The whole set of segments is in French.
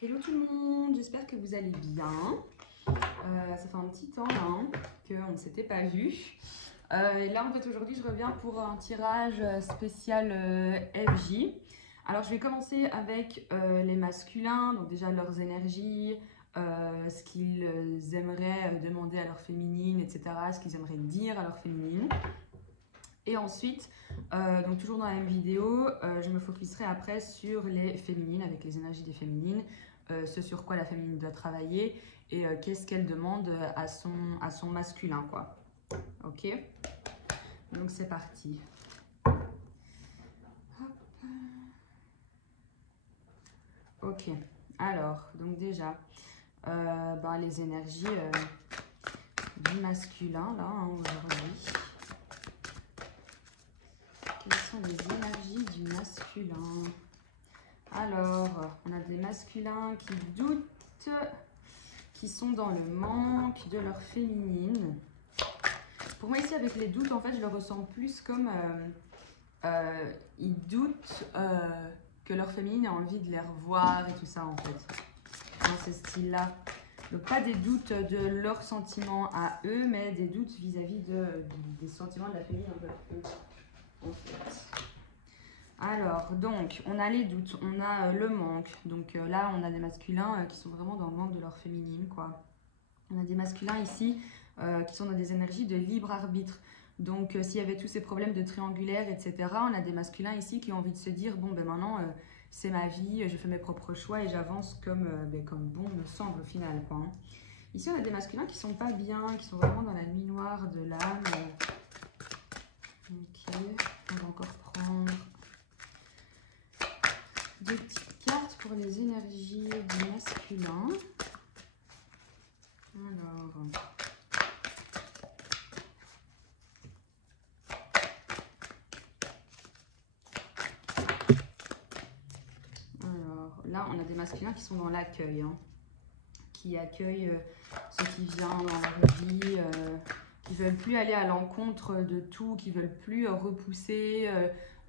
Hello tout le monde, j'espère que vous allez bien. Ça fait un petit temps là, qu'on ne s'était pas vu. Et là en fait aujourd'hui je reviens pour un tirage spécial FJ. Alors je vais commencer avec les masculins, donc déjà leurs énergies, ce qu'ils aimeraient demander à leur féminine, etc. Ce qu'ils aimeraient dire à leur féminine. Et ensuite, donc toujours dans la même vidéo, je me focuserai après sur les féminines, avec les énergies des féminines, ce sur quoi la féminine doit travailler et qu'est-ce qu'elle demande à son masculin, quoi. Ok? Donc c'est parti. Hop. Ok, alors, donc déjà, les énergies du masculin, là, aujourd'hui. Quelles sont les énergies du masculin? Alors, on a des masculins qui doutent, qui sont dans le manque de leur féminine. Pour moi, ici, avec les doutes, en fait, je le ressens plus comme ils doutent que leur féminine a envie de les revoir et tout ça, en fait, dans ce style-là. Donc, pas des doutes de leurs sentiments à eux, mais des doutes vis-à-vis des sentiments de la féminine un peu, en fait. Alors, donc, on a les doutes, on a le manque. Donc là, on a des masculins qui sont vraiment dans le manque de leur féminine, quoi. On a des masculins ici qui sont dans des énergies de libre arbitre. Donc, s'il y avait tous ces problèmes de triangulaire, etc., on a des masculins ici qui ont envie de se dire, bon, ben maintenant, c'est ma vie, je fais mes propres choix et j'avance comme bon me semble au final, quoi. Hein. Ici, on a des masculins qui sont pas bien, qui sont vraiment dans la nuit noire de l'âme. Ok, on va encore prendre deux petites cartes pour les énergies du masculin. Alors là, on a des masculins qui sont dans l'accueil, hein, qui accueillent ce qui vient dans leur vie, qui veulent plus aller à l'encontre de tout, qui veulent plus repousser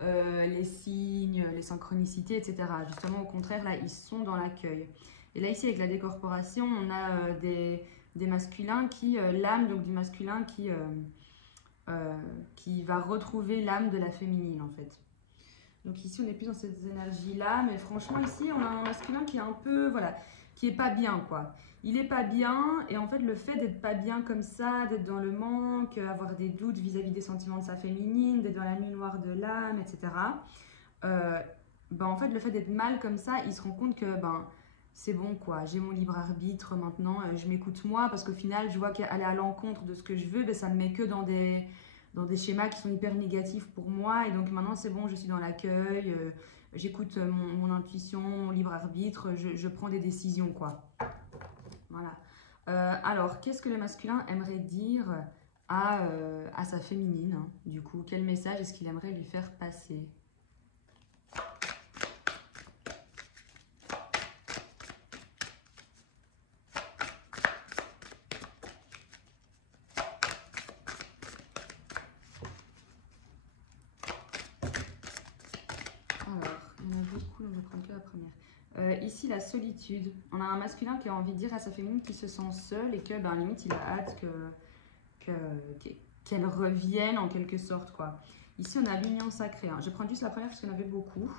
les signes, les synchronicités, etc. Justement, au contraire, là, ils sont dans l'accueil. Et là, ici, avec la décorporation, on a des masculins qui, l'âme donc du masculin qui va retrouver l'âme de la féminine, en fait. Donc ici, on est plus dans cette énergie-là, mais franchement, ici, on a un masculin qui est un peu, voilà, qui est pas bien, quoi. Il est pas bien, et en fait, le fait d'être pas bien comme ça, d'être dans le manque, avoir des doutes vis-à-vis des sentiments de sa féminine, d'être dans la nuit noire de l'âme, etc. En fait, le fait d'être mal comme ça, il se rend compte que, c'est bon, quoi. J'ai mon libre arbitre maintenant, je m'écoute moi, parce qu'au final, je vois qu'aller à l'encontre de ce que je veux, ça me met que dans des schémas qui sont hyper négatifs pour moi. Et donc maintenant, c'est bon, je suis dans l'accueil, j'écoute mon intuition, mon libre arbitre, je prends des décisions, quoi. Voilà. Alors, qu'est-ce que le masculin aimerait dire à sa féminine, hein, du coup? Quel message est-ce qu'il aimerait lui faire passer? Donc je vais prendre que la première. Ici, la solitude. On a un masculin qui a envie de dire à sa féminine qu'il se sent seul et que, limite, il a hâte qu'elle revienne en quelque sorte, quoi. Ici, on a l'union sacrée. Hein. Je prends juste la première parce qu'il y en avait beaucoup.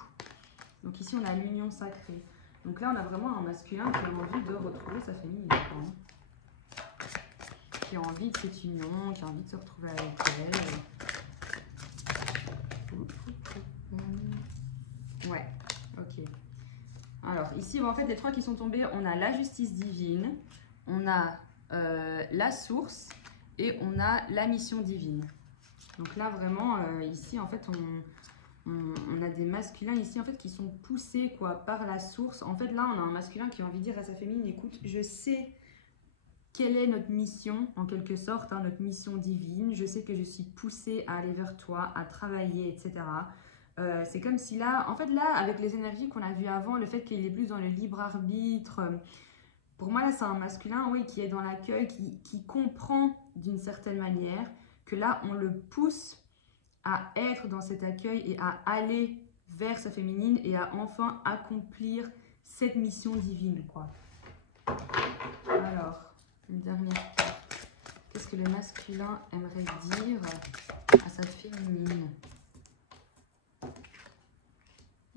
Donc ici, on a l'union sacrée. Donc là, on a vraiment un masculin qui a envie de retrouver sa féminine, quoi. Qui a envie de cette union, qui a envie de se retrouver avec elle. Ouais, ok. Alors ici, en fait, les trois qui sont tombés, on a la justice divine, on a la source et on a la mission divine. Donc là, vraiment, ici, en fait, on a des masculins ici, en fait, qui sont poussés, quoi, par la source. En fait, là, on a un masculin qui a envie de dire à sa féminine, écoute, je sais quelle est notre mission, en quelque sorte, hein, notre mission divine. Je sais que je suis poussée à aller vers toi, à travailler, etc. C'est comme si là, en fait là, avec les énergies qu'on a vues avant, le fait qu'il est plus dans le libre arbitre, pour moi là c'est un masculin, oui, qui est dans l'accueil, qui comprend d'une certaine manière que là on le pousse à être dans cet accueil et à aller vers sa féminine et à enfin accomplir cette mission divine, quoi. Alors, une dernière carte. Qu'est-ce que le masculin aimerait dire à sa féminine?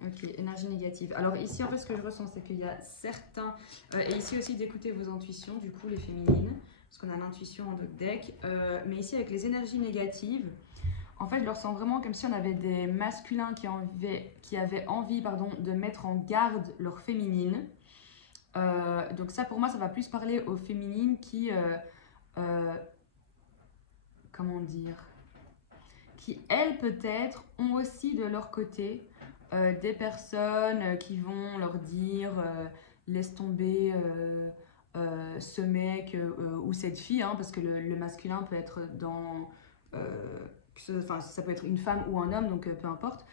Ok, énergie négative. Alors ici, en fait, ce que je ressens, c'est qu'il y a certains... et ici aussi, d'écouter vos intuitions, du coup, les féminines, parce qu'on a l'intuition en d'autres decks. Mais ici, avec les énergies négatives, en fait, je le ressens vraiment comme si on avait des masculins qui avaient envie, pardon, de mettre en garde leur féminine. Donc ça, pour moi, ça va plus parler aux féminines qui... comment dire, qui, elles, peut-être, ont aussi de leur côté des personnes qui vont leur dire laisse tomber ce mec ou cette fille, hein, parce que le masculin peut être dans... enfin, ça peut être une femme ou un homme, donc peu importe.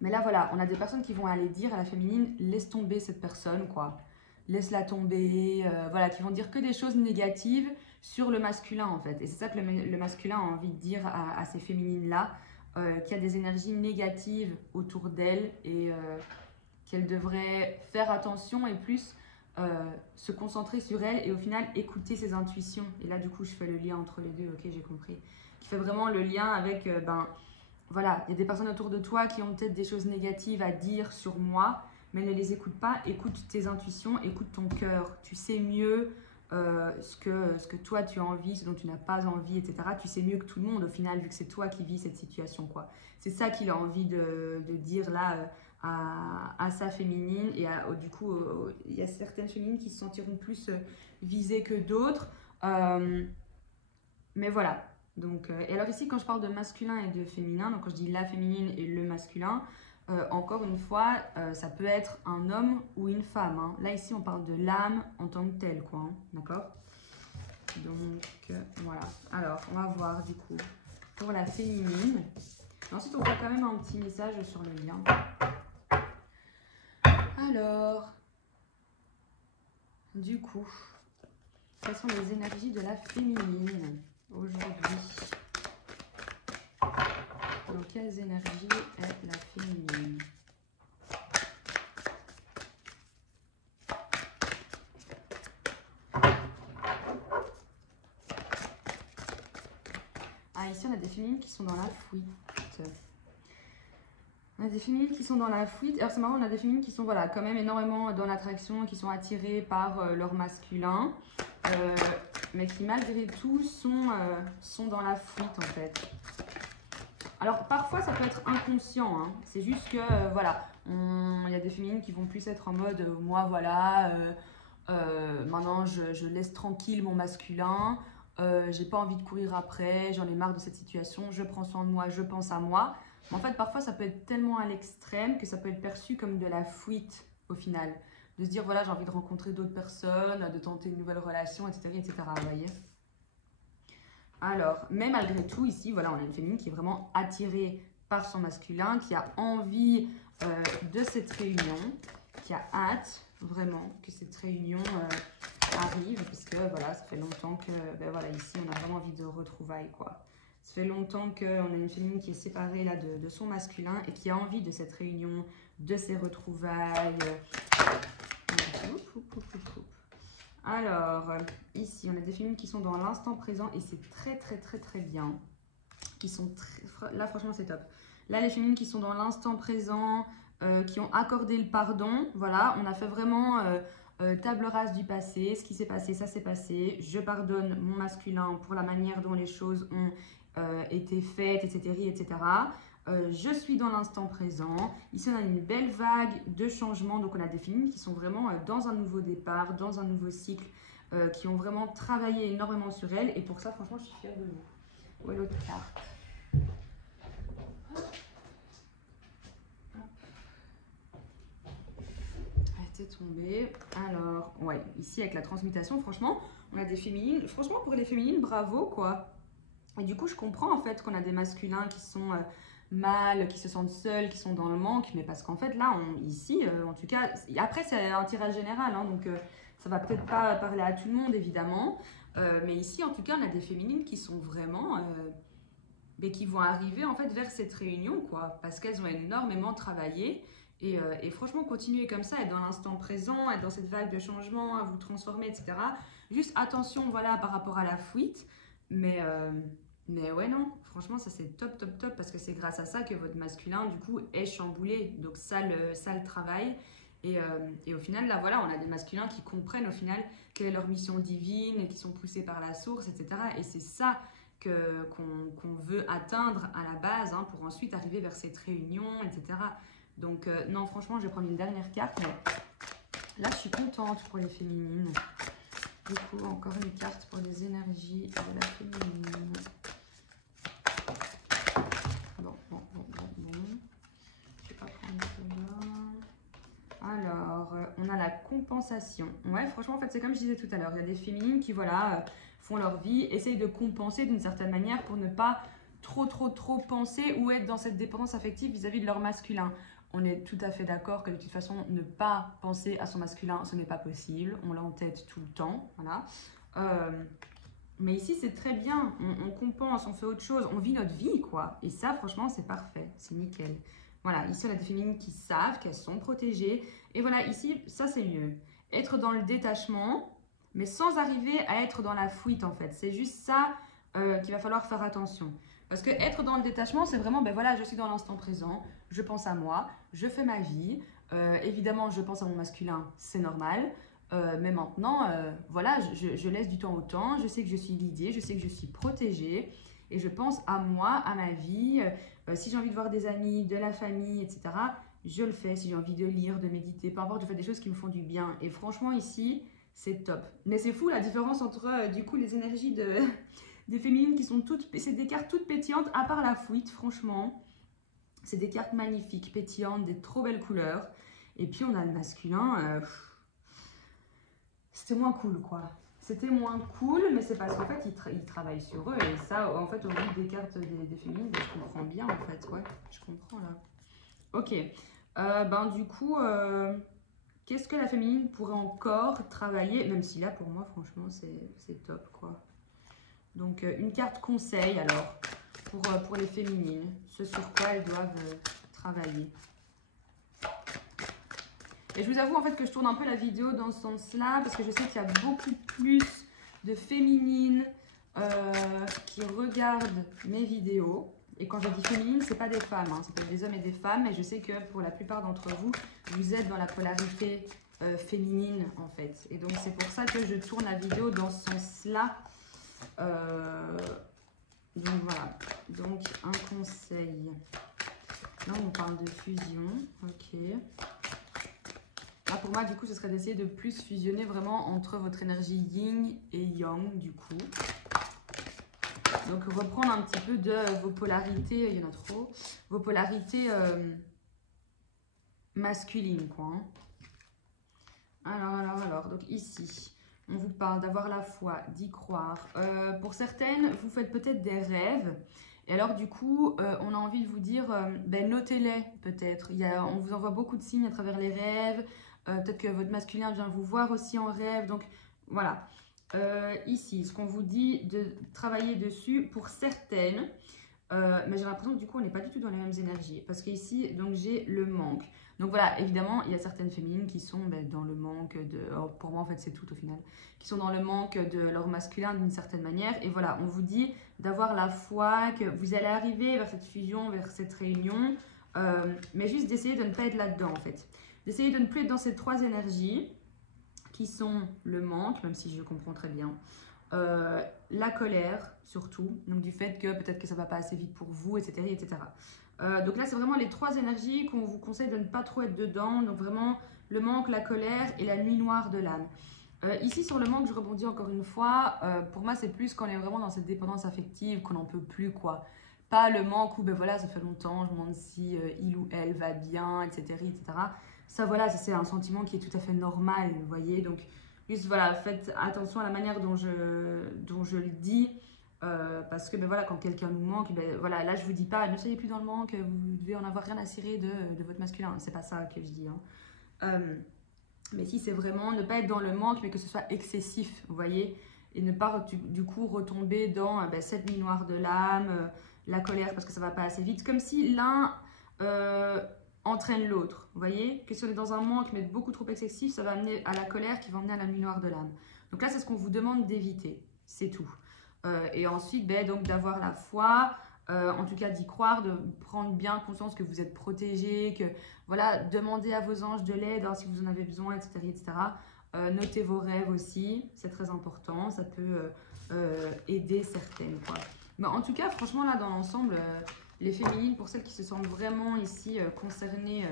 Mais là, voilà, on a des personnes qui vont aller dire à la féminine laisse tomber cette personne, quoi. Laisse-la tomber, voilà, qui vont dire que des choses négatives sur le masculin, en fait. Et c'est ça que le masculin a envie de dire à ces féminines-là, qu'il y a des énergies négatives autour d'elles et qu'elles devraient faire attention et plus se concentrer sur elles et au final écouter ses intuitions. Et là, du coup, je fais le lien entre les deux, ok, j'ai compris. Qui fait vraiment le lien avec, voilà, il y a des personnes autour de toi qui ont peut-être des choses négatives à dire sur moi, mais ne les écoute pas, écoute tes intuitions, écoute ton cœur. Tu sais mieux ce que toi tu as envie, ce dont tu n'as pas envie, etc. Tu sais mieux que tout le monde au final, vu que c'est toi qui vis cette situation, quoi. C'est ça qu'il a envie de dire là à sa féminine. Et du coup, il y a certaines féminines qui se sentiront plus visées que d'autres. Mais voilà. Donc, et alors ici, quand je parle de masculin et de féminin, donc quand je dis la féminine et le masculin, encore une fois, ça peut être un homme ou une femme. Hein. Là, ici, on parle de l'âme en tant que telle, quoi. Hein, d'accord? Donc, voilà. Alors, on va voir, du coup, pour la féminine. Et ensuite, on fait quand même un petit message sur le lien. Alors, du coup, quelles sont les énergies de la féminine aujourd'hui? Dans quelles énergies est la féminine? Ah, ici, on a des féminines qui sont dans la fuite. On a des féminines qui sont dans la fuite. Alors, c'est marrant, on a des féminines qui sont voilà, quand même énormément dans l'attraction, qui sont attirées par leur masculin, mais qui, malgré tout, sont dans la fuite, en fait. Alors, parfois, ça peut être inconscient. Hein. C'est juste que, voilà, il y a des féminines qui vont plus être en mode, moi, voilà, maintenant, je laisse tranquille mon masculin. J'ai pas envie de courir après, j'en ai marre de cette situation, je prends soin de moi, je pense à moi. Mais en fait, parfois, ça peut être tellement à l'extrême que ça peut être perçu comme de la fuite au final. De se dire, voilà, j'ai envie de rencontrer d'autres personnes, de tenter une nouvelle relation, etc. etc. Vous voyez? Alors, mais malgré tout, ici, voilà, on a une féminine qui est vraiment attirée par son masculin, qui a envie de cette réunion, qui a hâte vraiment que cette réunion arrive, parce que voilà, ça fait longtemps que, ben voilà, ici, on a vraiment envie de retrouvailles, quoi. Ça fait longtemps qu'on a une féminine qui est séparée là de son masculin et qui a envie de cette réunion, de ces retrouvailles. Alors, ici, on a des féminines qui sont dans l'instant présent et c'est très, très, très, très bien. Qui sont là, franchement, c'est top. Là, les féminines qui sont dans l'instant présent, qui ont accordé le pardon, voilà, on a fait vraiment table rase du passé, ce qui s'est passé, ça s'est passé. Je pardonne mon masculin pour la manière dont les choses ont été faites, etc., etc. Je suis dans l'instant présent. Ici, on a une belle vague de changements. Donc, on a des féminines qui sont vraiment dans un nouveau départ, dans un nouveau cycle, qui ont vraiment travaillé énormément sur elles. Et pour ça, franchement, je suis fière de vous. Où est l'autre carte? Elle était tombée. Alors, ouais, ici, avec la transmutation, franchement, on a des féminines. Franchement, pour les féminines, bravo, quoi. Et du coup, je comprends, en fait, qu'on a des masculins qui sont... mal, qui se sentent seuls, qui sont dans le manque, mais parce qu'en fait là, ici, en tout cas, après c'est un tirage général, hein, donc ça va peut-être pas parler à tout le monde évidemment, mais ici en tout cas, on a des féminines qui sont vraiment, mais qui vont arriver en fait vers cette réunion, quoi, parce qu'elles ont énormément travaillé Et franchement, continuez comme ça, être dans l'instant présent, être dans cette vague de changement, à vous transformer, etc. Juste attention, voilà, par rapport à la fuite. Mais ouais, non, franchement, ça c'est top, top, top, parce que c'est grâce à ça que votre masculin, du coup, est chamboulé. Donc ça le travaille. Et au final, là, voilà, on a des masculins qui comprennent au final quelle est leur mission divine et qui sont poussés par la source, etc. Et c'est ça qu'on veut atteindre à la base, hein, pour ensuite arriver vers cette réunion, etc. Donc, non, franchement, je vais prendre une dernière carte. Mais là, je suis contente pour les féminines. Du coup, encore une carte pour les énergies de la féminine. Bon. Je vais pas prendre cela. Alors, on a la compensation. Ouais, franchement, en fait, c'est comme je disais tout à l'heure. Il y a des féminines qui, voilà, font leur vie, essayent de compenser d'une certaine manière pour ne pas trop penser ou être dans cette dépendance affective vis-à-vis de leur masculin. On est tout à fait d'accord que de toute façon, ne pas penser à son masculin, ce n'est pas possible. On l'a en tête tout le temps, voilà. Mais ici, c'est très bien. On compense, on fait autre chose, on vit notre vie, quoi. Et ça, franchement, c'est parfait, c'est nickel. Voilà, ici, on a des féminines qui savent qu'elles sont protégées. Et voilà, ici, ça, c'est mieux. Être dans le détachement, mais sans arriver à être dans la fuite, en fait. C'est juste ça qu'il va falloir faire attention. Parce que être dans le détachement, c'est vraiment, ben voilà, je suis dans l'instant présent, je pense à moi, je fais ma vie. Évidemment, je pense à mon masculin, c'est normal. Mais maintenant, voilà, je laisse du temps au temps, je sais que je suis guidée, je sais que je suis protégée. Et je pense à moi, à ma vie. Si j'ai envie de voir des amis, de la famille, etc., je le fais. Si j'ai envie de lire, de méditer, peu importe, je fais des choses qui me font du bien. Et franchement, ici, c'est top. Mais c'est fou la différence entre, du coup, les énergies des féminines qui sont toutes... C'est des cartes toutes pétillantes, à part la fuite, franchement. C'est des cartes magnifiques, pétillantes, des trop belles couleurs. Et puis, on a le masculin... c'était moins cool, quoi. C'était moins cool, mais c'est parce qu'en fait, ils travaillent sur eux. Et ça, en fait, au vu des cartes des féminines, ben, je comprends bien, en fait. Ouais, je comprends, là. Ok. Ben, du coup, qu'est-ce que la féminine pourrait encore travailler? Même si là, pour moi, franchement, c'est top, quoi. Donc, une carte conseil, alors, pour les féminines. Ce sur quoi elles doivent travailler. Et je vous avoue en fait que je tourne un peu la vidéo dans ce sens-là parce que je sais qu'il y a beaucoup plus de féminines qui regardent mes vidéos. Et quand je dis féminine, ce n'est pas des femmes, hein, c'est des hommes et des femmes. Et je sais que pour la plupart d'entre vous, vous êtes dans la polarité féminine en fait. Et donc c'est pour ça que je tourne la vidéo dans ce sens-là. Donc voilà, donc un conseil. Là on parle de fusion, ok. Là, pour moi, du coup, ce serait d'essayer de plus fusionner vraiment entre votre énergie yin et yang, du coup. Donc, reprendre un petit peu de vos polarités, il y en a trop, vos polarités masculines, quoi. Hein. Alors, donc ici, on vous parle d'avoir la foi, d'y croire. Pour certaines, vous faites peut-être des rêves. Et alors, du coup, on a envie de vous dire, ben, notez-les peut-être. On vous envoie beaucoup de signes à travers les rêves. Peut-être que votre masculin vient vous voir aussi en rêve. Donc, voilà. Ici, ce qu'on vous dit de travailler dessus pour certaines. Mais j'ai l'impression que du coup, on n'est pas du tout dans les mêmes énergies. Parce qu'ici, donc j'ai le manque. Donc voilà, évidemment, il y a certaines féminines qui sont dans le manque de... Oh, pour moi, en fait, c'est tout au final. Qui sont dans le manque de leur masculin d'une certaine manière. Et voilà, on vous dit d'avoir la foi, que vous allez arriver vers cette fusion, vers cette réunion. Mais juste d'essayer de ne pas être là-dedans, en fait. D'essayer de ne plus être dans ces trois énergies qui sont le manque, même si je comprends très bien. La colère, surtout. Donc du fait que peut-être que ça ne va pas assez vite pour vous, etc. etc. Donc là, c'est vraiment les trois énergies qu'on vous conseille de ne pas trop être dedans. Donc vraiment, le manque, la colère et la nuit noire de l'âme. Ici, sur le manque, je rebondis encore une fois. Pour moi, c'est plus quand on est vraiment dans cette dépendance affective, qu'on n'en peut plus, quoi. Pas le manque où, ben voilà, ça fait longtemps, je me demande si il ou elle va bien, etc. etc. Ça, voilà, c'est un sentiment qui est tout à fait normal, vous voyez. Donc, juste, voilà, faites attention à la manière dont je le dis. Parce que, ben voilà, quand quelqu'un nous manque, ben voilà, là, je vous dis pas, ne soyez plus dans le manque, vous devez en avoir rien à cirer de votre masculin. C'est pas ça que je dis, hein. Mais si c'est vraiment ne pas être dans le manque, mais que ce soit excessif, vous voyez. Et ne pas, du coup, retomber dans cette nuit noire de l'âme, la colère parce que ça va pas assez vite. Comme si l'un entraîne l'autre. Vous voyez? Que si on est dans un manque, mais beaucoup trop excessif, ça va amener à la colère qui va amener à la nuit noire de l'âme. Donc là, c'est ce qu'on vous demande d'éviter. C'est tout. Et ensuite, ben, donc d'avoir la foi, en tout cas d'y croire, de prendre bien conscience que vous êtes protégé, que voilà, demandez à vos anges de l'aide hein, si vous en avez besoin, etc. etc. Notez vos rêves aussi, c'est très important, ça peut aider certaines, quoi. Mais en tout cas, franchement, là, dans l'ensemble, les féminines, pour celles qui se sentent vraiment ici concernées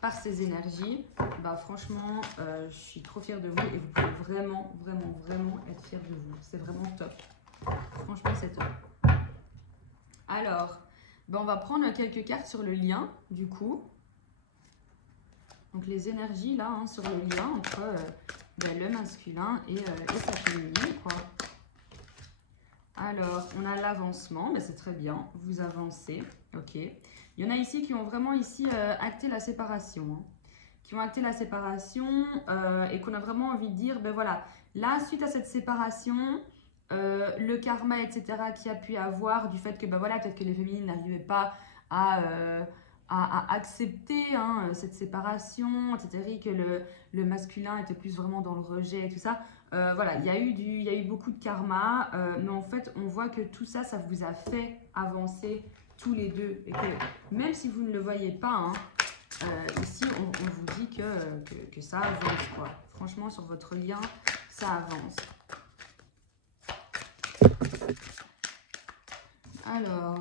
par ces énergies, bah franchement, je suis trop fière de vous et vous pouvez vraiment, vraiment, vraiment être fière de vous. C'est vraiment top. Franchement, c'est top. Alors, ben on va prendre quelques cartes sur le lien, du coup. Donc, les énergies, là, hein, sur le lien entre ben, le masculin et sa féminine, quoi. Alors, on a l'avancement, ben c'est très bien, vous avancez, ok. Il y en a ici qui ont vraiment ici acté la séparation, hein. Qui ont acté la séparation et qu'on a vraiment envie de dire, ben voilà, là, suite à cette séparation, le karma, etc., qu'il y a pu avoir du fait que, ben voilà, peut-être que les féminines n'arrivaient pas à accepter hein, cette séparation, etc., que le masculin était plus vraiment dans le rejet et tout ça. Voilà, il y a eu beaucoup de karma, mais en fait, on voit que tout ça, ça vous a fait avancer tous les deux. Et que même si vous ne le voyez pas, hein, ici, on vous dit que ça avance, quoi. Franchement, sur votre lien, ça avance. Alors,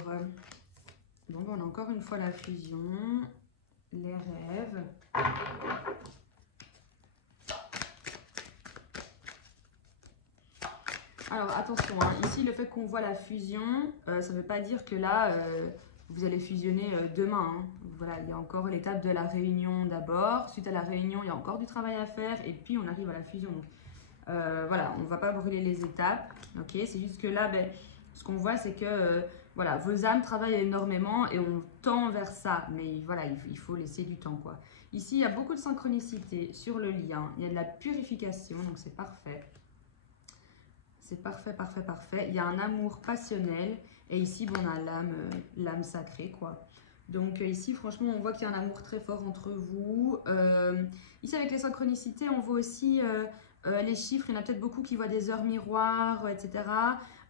donc on a encore une fois la fusion, les rêves. Alors attention, hein, ici le fait qu'on voit la fusion, ça ne veut pas dire que là, vous allez fusionner demain. Hein. Voilà, il y a encore l'étape de la réunion d'abord. Suite à la réunion, il y a encore du travail à faire et puis on arrive à la fusion. Donc voilà, on ne va pas brûler les étapes. Ok, c'est juste que là, ben, ce qu'on voit, c'est que voilà, vos âmes travaillent énormément et on tend vers ça. Mais voilà, il faut laisser du temps, quoi. Ici, il y a beaucoup de synchronicité sur le lien. Il y a de la purification, donc c'est parfait. C'est parfait, parfait, parfait. Il y a un amour passionnel. Et ici, bon, on a l'âme sacrée, quoi. Donc ici, franchement, on voit qu'il y a un amour très fort entre vous. Ici, avec les synchronicités, on voit aussi les chiffres. Il y en a peut-être beaucoup qui voient des heures miroirs, etc.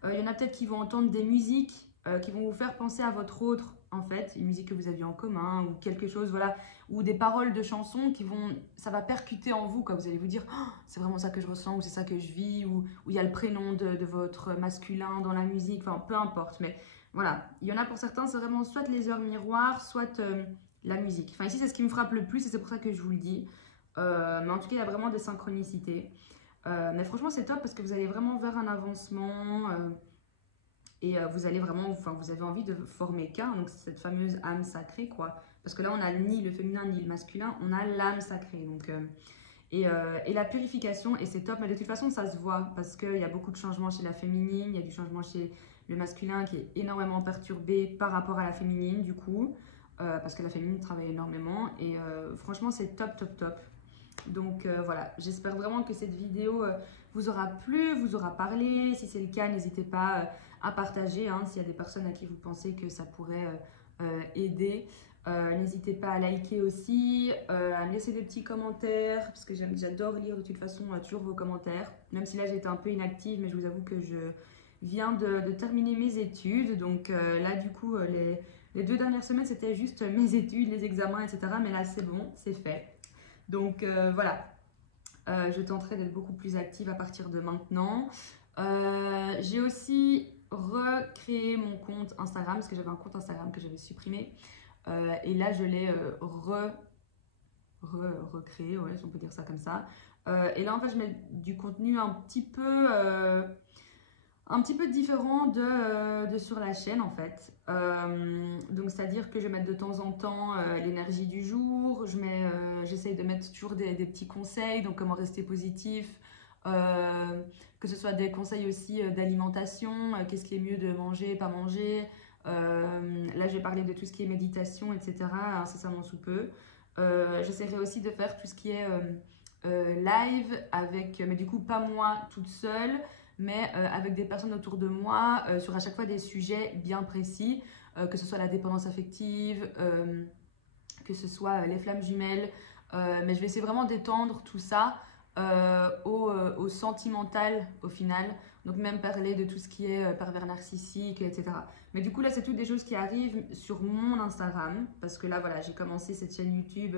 Il y en a peut-être qui vont entendre des musiques qui vont vous faire penser à votre autre, en fait. Une musique que vous aviez en commun ou quelque chose, voilà. Ou des paroles de chansons qui vont... Ça va percuter en vous, quoi. Vous allez vous dire, oh, c'est vraiment ça que je ressens ou c'est ça que je vis. Ou il y a le prénom de votre masculin dans la musique. Enfin, peu importe, mais... Voilà, il y en a pour certains, c'est vraiment soit les heures miroirs, soit la musique. Enfin, ici, c'est ce qui me frappe le plus et c'est pour ça que je vous le dis. Mais en tout cas, il y a vraiment des synchronicités. Mais franchement, c'est top parce que vous allez vraiment vers un avancement et vous allez vraiment, enfin, vous avez envie de former qu'un, donc c'est cette fameuse âme sacrée, quoi. Parce que là, on n'a ni le féminin ni le masculin, on a l'âme sacrée. Donc, et la purification, et c'est top, mais de toute façon, ça se voit parce qu'il y a beaucoup de changements chez la féminine, il y a du changement chez le masculin qui est énormément perturbé par rapport à la féminine, du coup, parce que la féminine travaille énormément. Et franchement, c'est top, top, top. Donc voilà, j'espère vraiment que cette vidéo vous aura plu, vous aura parlé. Si c'est le cas, n'hésitez pas à partager, hein, s'il y a des personnes à qui vous pensez que ça pourrait aider. N'hésitez pas à liker aussi, à me laisser des petits commentaires, parce que j'adore lire de toute façon toujours vos commentaires. Même si là j'ai été un peu inactive, mais je vous avoue que je viens de terminer mes études. Donc là du coup, les 2 dernières semaines c'était juste mes études, les examens, etc. Mais là c'est bon, c'est fait. Donc voilà, je tenterai d'être beaucoup plus active à partir de maintenant. J'ai aussi recréé mon compte Instagram, parce que j'avais un compte Instagram que j'avais supprimé. Et là, je l'ai recréé, ouais, si on peut dire ça comme ça. Et là, en fait, je mets du contenu un petit peu différent de sur la chaîne, en fait. Donc, c'est-à-dire que je vais mettre de temps en temps l'énergie du jour. J'essaye de mettre toujours des petits conseils, donc comment rester positif. Que ce soit des conseils aussi d'alimentation, qu'est-ce qui est mieux de manger, pas manger. Là, je vais parler de tout ce qui est méditation, etc. incessamment sous peu. J'essaierai aussi de faire tout ce qui est live avec, mais du coup, pas moi toute seule, mais avec des personnes autour de moi sur à chaque fois des sujets bien précis, que ce soit la dépendance affective, que ce soit les flammes jumelles, mais je vais essayer vraiment d'étendre tout ça au sentimental au final. Donc même parler de tout ce qui est pervers narcissique, etc. Mais du coup là c'est toutes des choses qui arrivent sur mon Instagram, parce que là voilà j'ai commencé cette chaîne YouTube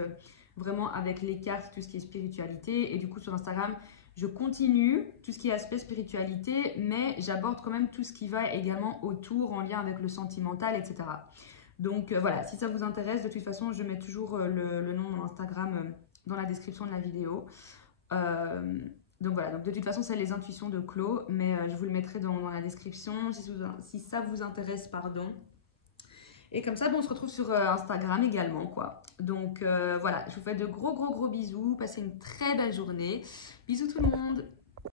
vraiment avec les cartes, tout ce qui est spiritualité, et du coup sur Instagram je continue tout ce qui est aspect spiritualité, mais j'aborde quand même tout ce qui va également autour en lien avec le sentimental, etc. Donc voilà, si ça vous intéresse, de toute façon je mets toujours le nom de mon Instagram dans la description de la vidéo. Donc voilà, donc de toute façon c'est les intuitions de Chloé, mais je vous le mettrai dans la description si ça vous intéresse, pardon. Et comme ça, bon, on se retrouve sur Instagram également, quoi. Donc voilà, je vous fais de gros bisous, passez une très belle journée. Bisous tout le monde.